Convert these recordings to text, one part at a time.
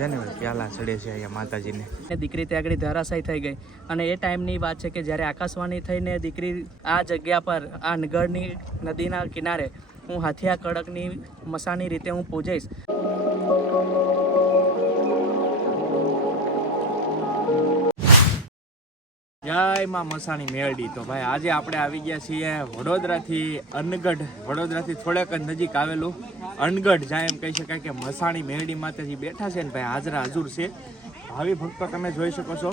છે ને દીકરી ત્યાં આગળ થઈ ગઈ. અને એ ટાઈમની વાત છે કે જ્યારે આકાશવાણી થઈને દીકરી આ જગ્યા પર, આ નગરની નદીના કિનારે હું હાથિયા કડકની મસાની રીતે હું પૂજઈશ. જય માં મસાણી મેળડી તો ભાઈ, આજે આપણે આવી ગયા છીએ વડોદરાથી અનગઢ. વડોદરાથી થોડેક જ નજીક આવેલું અનગઢ. જ્યાં એમ કહી શકાય કે મસાણી મેળડી માતાજી બેઠા છે ને ભાઈ, હાજરા હજુર છે. ભાવિ ભક્તો તમે જોઈ શકો છો.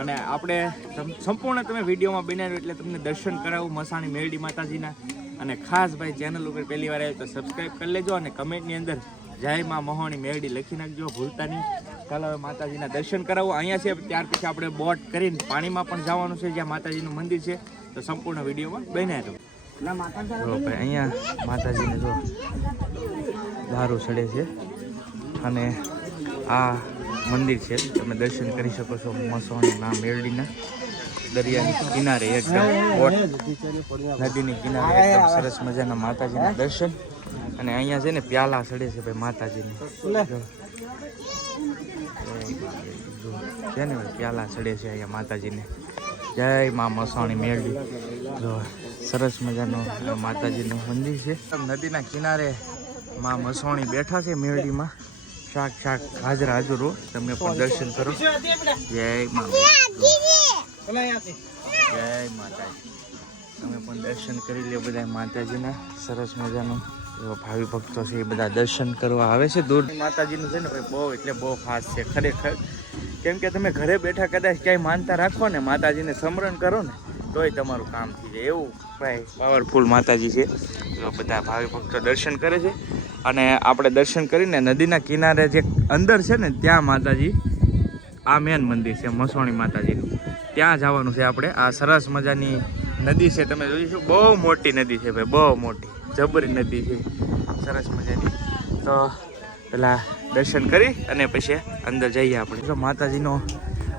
અને આપણે સંપૂર્ણ તમે વિડીયોમાં બનાવ્યું એટલે તમને દર્શન કરાવું મસાણી મેળડી માતાજીના. અને ખાસ ભાઈ ચેનલ ઉપર પહેલી વાર આવ્યો તો સબસ્ક્રાઈબ કરી લેજો અને કમેન્ટની અંદર જય માં મહોણી મેળડી લખી નાખજો, ભૂલતા નહીં. ચાલો હવે માતાજીના દર્શન કરાવો. અહીંયા છે ત્યાર પછી આપણે બોટ કરીને પાણીમાં પણ જવાનું છે જ્યાં માતાજીનું મંદિર છે. તો સંપૂર્ણ વિડીયોમાં બન્યા તો અહીંયા માતાજીને જો દારૂ ચડે છે. અને આ મંદિર છે તમે દર્શન કરી શકો છો મસોણીના મેરડીના. દરિયાની કિનારે એકદમ બોટ નદીની કિનારે એકદમ સરસ મજાના માતાજીના દર્શન. અને અહીંયા છે ને પ્યાલા ચડે છે ભાઈ માતાજીને. છે ને પ્યાલા ચડે છે અહીંયા માતાજીને. જય મા મસાણી મેળવી. જો, સરસ મજાનું માતાજીનું મંદિર છે. નદીના કિનારે મા મસોણી બેઠા છે મેળવીમાં. શાક શાક, હાજર, હાજરો. તમે પણ દર્શન કરો. જય મા જય માતાજી. તમે પણ દર્શન કરી લે બધા માતાજીના. સરસ મજાનું. ભાવિ ભક્તો છે એ બધા દર્શન કરવા આવે છે દૂર. માતાજીનું છે ને ભાઈ બહુ એટલે બહુ ખાસ છે, ખરેખર. કેમ કે તમે ઘરે બેઠા કદાચ ક્યાંય માનતા રાખો ને, માતાજીને સમરણ કરો ને, તોય તમારું કામ થઈ જાય. એવું ભાઈ પાવરફુલ માતાજી છે. બધા ભાવિ ભક્તો દર્શન કરે છે. અને આપણે દર્શન કરીને નદીના કિનારે જે અંદર છે ને, ત્યાં માતાજી, આ મેન મંદિર છે, મસોણી માતાજીનું. ત્યાં જવાનું છે આપણે. આ સરસ મજાની નદી છે, તમે જોઈશું બહુ મોટી નદી છે ભાઈ, બહુ મોટી. જબરી નદી છે. સરસ મજાની. તો પેલા દર્શન કરી અને પછી અંદર જઈએ આપણે. જો માતાજીનો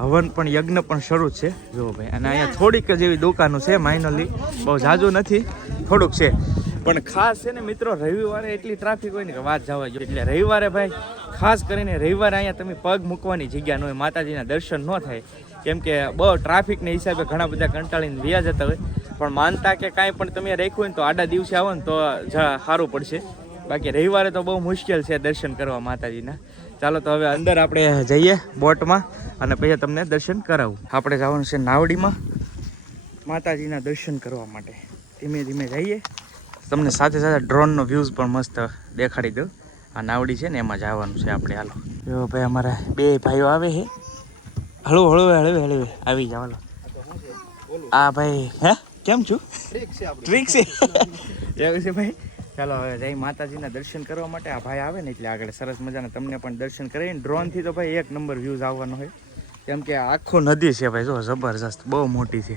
હવન પણ યજ્ઞ પણ શરૂ છે. જો ભાઈ, અને અહીંયા થોડીક જ એવી દુકાનો છે માઇનરલી બહુ જાજુ નથી, થોડુંક છે. પણ ખાસ છે ને મિત્રો, રવિવારે એટલી ટ્રાફિક હોય ને કે વાત જવા જોઈએ એટલે રવિવારે ભાઈ, ખાસ કરીને રવિવારે અહીંયા તમે પગ મૂકવાની જગ્યા ન હોય, માતાજીના દર્શન ન થાય. કેમ કે બહુ ટ્રાફિકને હિસાબે ઘણા બધા કંટાળીને વ્યા જતા હોય. પણ માનતા કે કાંઈ પણ તમે રાખ્યું હોય ને તો આડા દિવસે આવો ને તો સારું પડશે. બાકી રવિવારે તો બહુ મુશ્કેલ છે દર્શન કરવા માતાજીના. ચાલો તો હવે અંદર આપણે જઈએ બોટમાં અને પછી તમને દર્શન કરાવું. આપણે જવાનું છે નાવડીમાં. માતાજીના દર્શન કરવા માટે. ધીમે ધીમે જઈએ. તમને સાથે સાથે ડ્રોનનો વ્યૂઝ પણ મસ્ત દેખાડી દઉં. આ નાવડી છે ને એમાં જવાનું છે આપણે હાલો. જો ભાઈ અમારા બે ભાઈઓ આવે છે. હળવું, હળવે હળવે હળવે. આવી જાવ આ ભાઈ, હે? કેમ છું? ટ્રીક છે એવું છે ભાઈ? ચાલો હવે જઈ માતાજીના દર્શન કરવા માટે. આ ભાઈ આવે ને એટલે આગળ સરસ મજાના તમને પણ દર્શન કરાવીને ડ્રોનથી તો ભાઈ એક નંબર વ્યૂઝ આવવાનો હોય. કેમ કે આખું નદી છે ભાઈ જો જબરજસ્ત બહુ મોટી છે.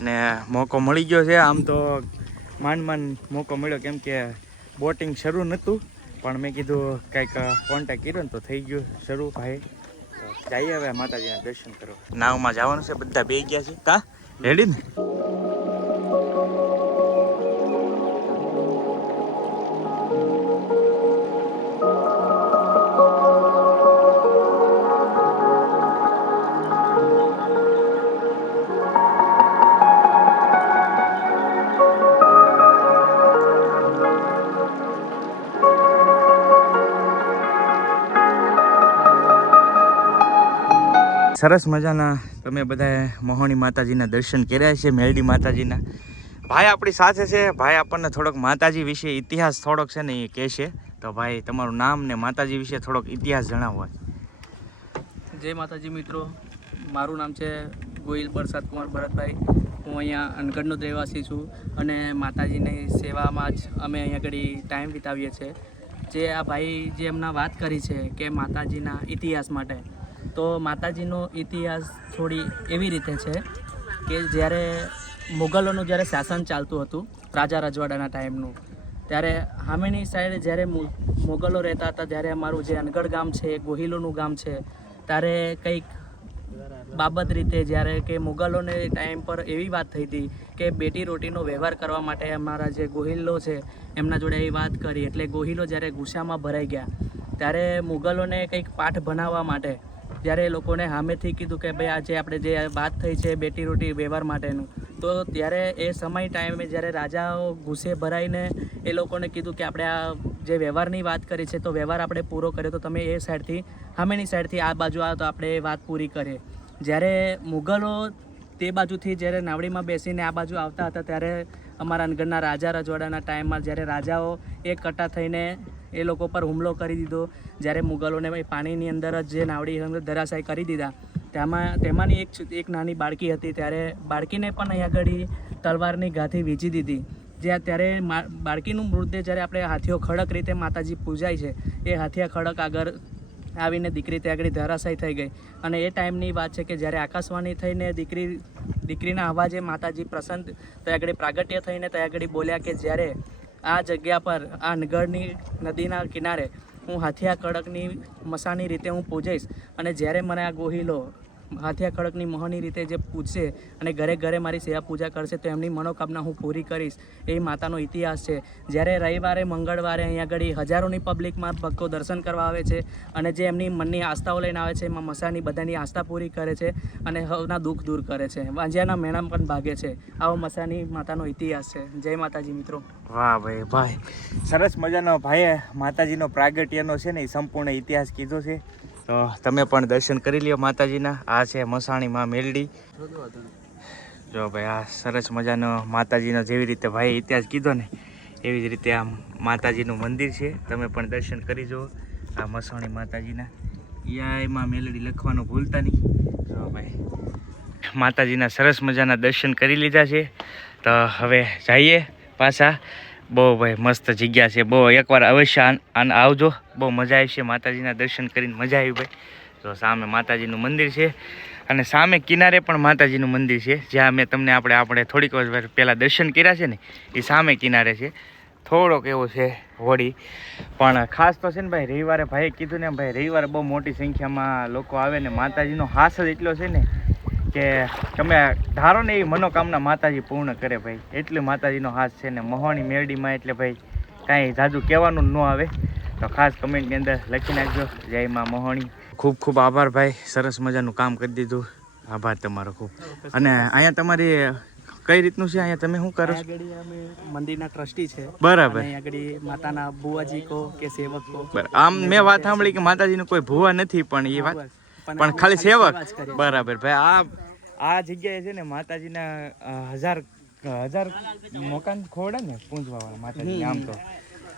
ને મોકો મળી ગયો છે. આમ તો માંડ માંડ મોકો મળ્યો કેમ કે બોટિંગ શરૂ નહોતું. પણ મેં કીધું કંઈક કોન્ટેક કર્યો ને તો થઈ ગયું શરૂ ભાઈ. જઈએ હવે માતાજીના દર્શન કરો નાવમાં જવાનું છે બધા બે ગયા છે. કા? રેડી ને? સરસ મજાના તમે બધા મોહણી માતાજીના દર્શન કર્યા છે, મેલડી માતાજીના. ભાઈ આપણી સાથે છે, ભાઈ આપણને થોડોક માતાજી વિશે ઇતિહાસ થોડોક છે ને એ કહેશે તો ભાઈ તમારું નામ ને માતાજી વિશે થોડોક ઇતિહાસ જણાવો. જય માતાજી મિત્રો, મારું નામ છે ગોહિલ પ્રસાદ કુમાર ભરતભાઈ. હું અહીંયા અનગઢનો રહેવાસી છું અને માતાજીની સેવામાં જ અમે અહીંયા આગળ ટાઈમ વિતાવીએ છીએ. જે આ ભાઈ જે એમના વાત કરી છે કે માતાજીના ઇતિહાસ માટે તો માતાજીનો ઇતિહાસ થોડી એવી રીતે છે કે જ્યારે મુગલોનું જ્યારે શાસન ચાલતું હતું, રાજા રજવાડાના ટાઈમનું, ત્યારે હામેની સાઈડ જ્યારે મુગલો રહેતા હતા, જ્યારે અમારું જે અનગઢ ગામ છે, ગોહિલોનું ગામ છે, ત્યારે કંઈક બાબત રીતે જ્યારે કે મુગલોને ટાઈમ પર એવી વાત થઈ હતી કે બેટી રોટીનો વ્યવહાર કરવા માટે અમારા જે ગોહિલો છે, એમના જોડે એ વાત કરી. એટલે ગોહિલો જ્યારે ગુસ્સામાં ભરાઈ ગયા, ત્યારે મુગલોને કંઈક પાઠ ભણાવવા માટે જ્યારે એ લોકોને સામેથી કીધું કે ભાઈ, આજે આપણે જે વાત થઈ છે બેટી રોટી વ્યવહાર માટેનું, તો ત્યારે એ સમય ટાઈમે જ્યારે રાજાઓ ગુસ્સે ભરાઈને એ લોકોને કીધું કે આપણે આ જે વ્યવહારની વાત કરી છે, તો વ્યવહાર આપણે પૂરો કર્યો, તો તમે એ સાઈડથી, સામેની સાઈડથી આ બાજુ આવો તો આપણે એ વાત પૂરી કરીએ. જ્યારે મુગલો તે બાજુથી જ્યારે નાવડીમાં બેસીને આ બાજુ આવતા હતા, ત્યારે અમારા અનગઢના રાજા રજવાડાના ટાઈમમાં જ્યારે રાજાઓ એક થઈને એ લોકો પર હુમલો કરી દીધો. જ્યારે મુગલોને પાણીની અંદર જ જે નાવડી ધરાશાય કરી દીધા. તેમાં, તેમાંની એક એક નાની બાળકી હતી. ત્યારે બાળકીને પણ અહીં આગળ તલવારની ગાથી વીંચી દીધી. જ્યાં ત્યારે બાળકીનું મૃતદેહ જ્યારે આપણે હાથીઓ ખડક રીતે માતાજી પૂજાય છે, એ હાથીયા ખડક આગળ આવીને દીકરી ત્યાં આગળ ધરાશાય થઈ ગઈ. અને એ ટાઈમની વાત છે કે જ્યારે આકાશવાણી થઈને દીકરી, દીકરીના અવાજે માતાજી પ્રસન્ન, ત્યાં આગળ પ્રાગટ્ય થઈને ત્યાં આગળ બોલ્યા કે જ્યારે આ જગ્યા પર, આ નગરની નદીના કિનારે હું હાથિયા કડકની મસાની રીતે હું પૂજઈશ. અને જ્યારે મને આ ગોહિલો હાથિયા ખડકની મહની રીતે જે પૂજશે અને ઘરે ઘરે મારી સેવા પૂજા કરશે, તો એમની મનોકામના હું પૂરી કરીશ. એ માતાનો ઇતિહાસ છે. જ્યારે રવિવારે, મંગળવારે અહીંયા આગળ હજારોની પબ્લિકમાં ભક્તો દર્શન કરવા આવે છે અને જે એમની મનની આસ્થાઓ લઈને આવે છે, એમાં મસાની બધાની આસ્થા પૂરી કરે છે અને હવના દુઃખ દૂર કરે છે. વાંજિયાના મેણામ પણ ભાગે છે. આવો મસાની માતાનો ઇતિહાસ છે. જય માતાજી મિત્રો. વાહ ભાઈ ભાઈ. સરસ મજાનો ભાઈએ માતાજીનો પ્રાગટ્યનો છે ને, એ સંપૂર્ણ ઇતિહાસ કીધો છે. તો તમે પણ દર્શન કરી લ્યો માતાજીના. આ છે મસાણીમાં મેલડી. જો ભાઈ, આ સરસ મજાનો માતાજીનો જેવી રીતે ભાઈ ઇતિહાસ કીધો ને, એવી જ રીતે આ માતાજીનું મંદિર છે. તમે પણ દર્શન કરી જુઓ આ મસાણી માતાજીના. યા એમાં મેલડી લખવાનું ભૂલતા નહીં. જો ભાઈ, માતાજીના સરસ મજાના દર્શન કરી લીધા છે. તો હવે જઈએ પાછા. બહુ ભાઈ મસ્ત જગ્યા છે. બહુ એકવાર અવશ્ય આન આવજો. બહુ મજા આવશે માતાજીના દર્શન કરીને મજા આવી ભાઈ. તો સામે માતાજીનું મંદિર છે અને સામે કિનારે પણ માતાજીનું મંદિર છે. જ્યાં મેં તમને આપણે આપણે થોડીક વાર પહેલાં દર્શન કર્યા છે ને, એ સામે કિનારે છે. થોડોક એવો છે હોળી પણ ખાસ તો છે ને ભાઈ, રવિવારે ભાઈએ કીધું ને ભાઈ, રવિવારે બહુ મોટી સંખ્યામાં લોકો આવે ને માતાજીનો હાસ જ એટલો છે ને કે તમે ધારો ને એ મનોકામના માતાજી પૂર્ણ કરે ભાઈ. એટલે માતાજીનો હાથ છે ને મહોણી મેરડીમાં એટલે ભાઈ કાંઈ જાજુ કહેવાનું ન આવે. તો ખાસ કમેન્ટની અંદર લખી નાખજો. જય માં મોહણી. ખૂબ ખૂબ આભાર ભાઈ. સરસ મજાનું કામ કરી દીધું. આભાર તમારો ખૂબ. અને અહીંયા તમારી કઈ રીતનું છે? અહીંયા તમે શું કરો છો? આગળ અમે મંદિરના ટ્રસ્ટી છે. બરાબર. માતાના બુવાજી કો કે સેવક. કો આમ મેં વાત સાંભળી કે માતાજીનું કોઈ ભૂવા નથી પણ એ વાત પણ ખાલી સેવક? બરાબર ભાઈ આ આ જગ્યાએ છે ને માતાજીના હજાર હજાર મકાન ખોડે ને પૂંજવા વાળા માતાજી આમ તો.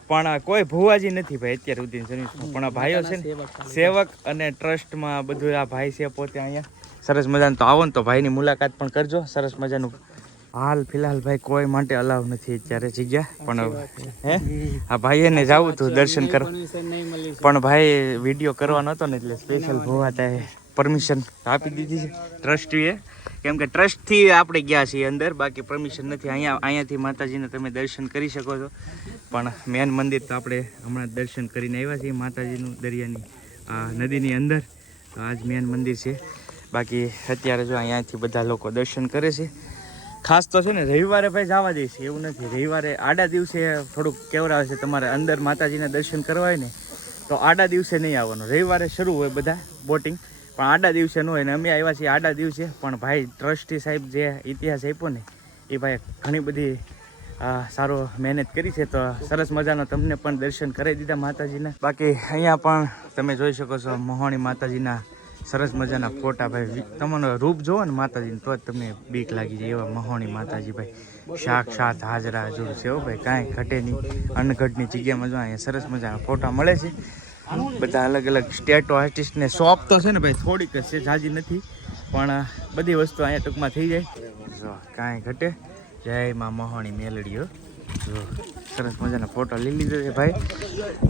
પણ કોઈ ભુવાજી નથી ભાઈ અત્યાર સુધી સર્વિસમાં પણ આ ભાઈઓ છે ને સેવક અને ટ્રસ્ટમાં બધું આ ભાઈ છે પોતે અહીંયા. સરસ મજાનું તો આવો ને તો ભાઈની મુલાકાત પણ કરજો. સરસ મજાનું હાલ ફિલહાલ ભાઈ કોઈ માટે અલાવ નથી અત્યારે જગ્યા. પણ હે? આ ભાઈએ ને જવું હતું દર્શન કરવા. પણ ભાઈ વીડિયો કરવાનો હતો ને એટલે સ્પેશિયલ ભોવાતાએ પરમિશન આપી દીધી છે ટ્રસ્ટીએ. કેમ કે ટ્રસ્ટથી આપણે ગયા છીએ અંદર બાકી પરમિશન નથી. અહીંયા અહીંયાથી માતાજીને તમે દર્શન કરી શકો છો. પણ મેન મંદિર તો આપણે હમણાં દર્શન કરીને આવ્યા છીએ માતાજીનું દરિયાની આ નદીની અંદર. તો આજ મેન મંદિર છે. બાકી અત્યારે જો અહીંયાથી બધા લોકો દર્શન કરે છે. ખાસ તો છે ને રવિવારે ભાઈ જવા છે, એવું નથી. રવિવારે આડા દિવસે થોડુંક કેવરાવે છે તમારે અંદર માતાજીના દર્શન કરવા હોય ને, તો આડા દિવસે નહીં આવવાનું. રવિવારે શરૂ હોય બધા બોટિંગ, પણ આડા દિવસે ન હોય ને. અમે આવ્યા છીએ આડા દિવસે, પણ ભાઈ ટ્રસ્ટી સાહેબ જે ઇતિહાસ આપ્યો ને, એ ભાઈ ઘણી બધી સારો મહેનત કરી છે, તો સરસ મજાનો તમને પણ દર્શન કરાવી દીધા માતાજીના. બાકી અહીંયા પણ તમે જોઈ શકો છો મોહાણી માતાજીના સરસ મજાના ફોટા ભાઈ. તમને રૂપ જોવો ને માતાજીને તો જ તમને બીક લાગી જાય એવા મહોણી માતાજી ભાઈ. સાક્ષાત હાજરા હજુર છે હો ભાઈ, કાંઈ ઘટે નહીં. અનઘટની જગ્યામાં જો અહીંયા સરસ મજાના ફોટા મળે છે. બધા અલગ અલગ સ્ટેટો આર્ટિસ્ટને શોપ તો છે ને ભાઈ, થોડીક જ છે, જાજી નથી. પણ બધી વસ્તુ અહીંયા ટૂંકમાં થઈ જાય. જો, કાંઈ ઘટે. જય માં મહોણી મેલડીઓ સરસ મજાના ફોટો લઈ લીધો છે ભાઈ.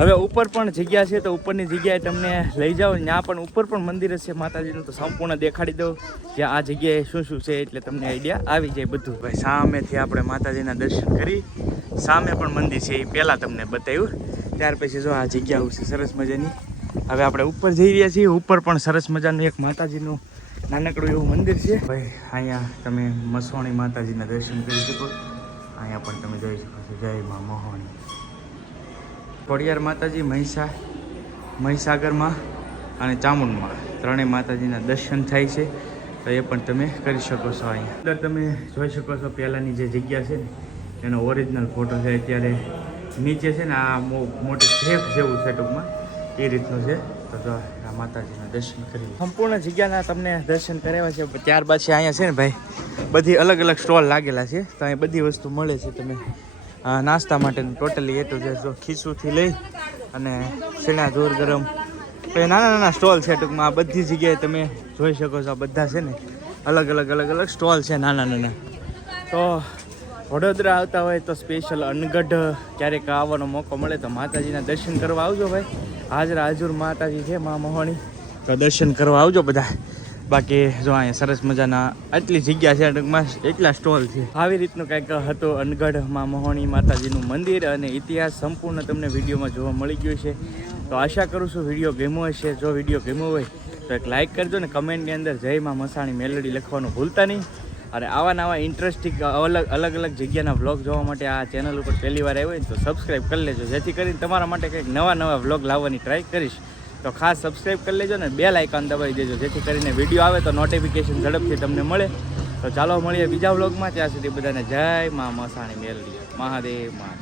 હવે ઉપર પણ જગ્યા છે તો ઉપરની જગ્યાએ તમને લઈ જાઓ. ત્યાં પણ ઉપર પણ મંદિર છે માતાજીનું, તો સંપૂર્ણ દેખાડી દઉં કે આ જગ્યાએ શું શું છે એટલે તમને આઈડિયા આવી જાય બધું. ભાઈ, સામેથી આપણે માતાજીના દર્શન કરી, સામે પણ મંદિર છે એ પહેલાં તમને બતાવ્યું. ત્યાર પછી જો આ જગ્યા છે સરસ મજાની. હવે આપણે ઉપર જઈ રહ્યા છીએ. ઉપર પણ સરસ મજાનું એક માતાજીનું નાનકડું એવું મંદિર છે. ભાઈ, અહીંયા તમે મસવાણી માતાજીના દર્શન કરી શકો. અહીંયા પણ તમે જોઈ શકો છો, જય માં મોહણી ખોડિયાર માતાજી મહિષા મહીસાગરમાં અને ચામુંડમાં. ત્રણેય માતાજીના દર્શન થાય છે, તો એ પણ તમે કરી શકો છો અહીંયા. અંદર તમે જોઈ શકો છો પહેલાંની જે જગ્યા છે ને, એનો ઓરિજિનલ ફોટો છે, અત્યારે નીચે છે ને, આ મોટી સેફ જેવું છે ટૂંકમાં, એ રીતનું છે. માતાજીના દર્શન કરી સંપૂર્ણ જગ્યાના તમને દર્શન કરાવ્યા છે. ત્યારબાદ છે અહીંયા છે ને ભાઈ, બધી અલગ અલગ સ્ટોલ લાગેલા છે. તો અહીં બધી વસ્તુ મળે છે તમે નાસ્તા માટેનું ટોટલી એ તો જો ખીચુંથી લઈ અને શેણા દૂર ગરમ. તો નાના નાના સ્ટોલ છે ટૂંકમાં, આ બધી જગ્યાએ તમે જોઈ શકો છો, આ બધા છે ને, અલગ અલગ અલગ અલગ સ્ટોલ છે નાના નાના. તો વડોદરા આવતા હોય તો સ્પેશિયલ અનગઢ, ક્યારેક આવવાનો મોકો મળે તો માતાજીના દર્શન કરવા આવજો ભાઈ. હાજરા હાજુર માતાજી છે, મા મોહણી તો દર્શન કરવા આવજો બધા. બાકી જો અહીંયા સરસ મજાના આટલી જગ્યા છે, ટૂંકમાં એટલા સ્ટોલ છે. આવી રીતનું કંઈક હતું અનગઢ મા મોહણી માતાજીનું મંદિર અને ઇતિહાસ સંપૂર્ણ તમને વિડીયોમાં જોવા મળી ગયું છે. તો આશા કરું છું વીડિયો ગમ્યો હશે. જો વીડિયો ગમ્યો હોય તો એક લાઇક કરજો ને કમેન્ટની અંદર જય માં મસાણી મેલડી લખવાનું ભૂલતા નહીં. અને આવા નવા ઇન્ટરેસ્ટિંગ અલગ અલગ અલગ જગ્યાના વ્લોગ જોવા માટે આ ચેનલ ઉપર પહેલી વાર આવ્યો તો સબસ્ક્રાઈબ કરી લેજો. જેથી કરીને તમારા માટે કંઈક નવા નવા વ્લોગ લાવવાની ટ્રાય કરીશ. તો ખાસ સબસ્ક્રાઈબ કરી લેજો ને બેલ આઇકોન દબાવી દેજો. જેથી કરીને વીડિયો આવે તો નોટિફિકેશન ઝડપથી તમને મળે. તો ચાલો મળીએ બીજા વ્લોગમાં ત્યાં સુધી બધાને જય મા મસાણી મેલડી. મહાદેવ મા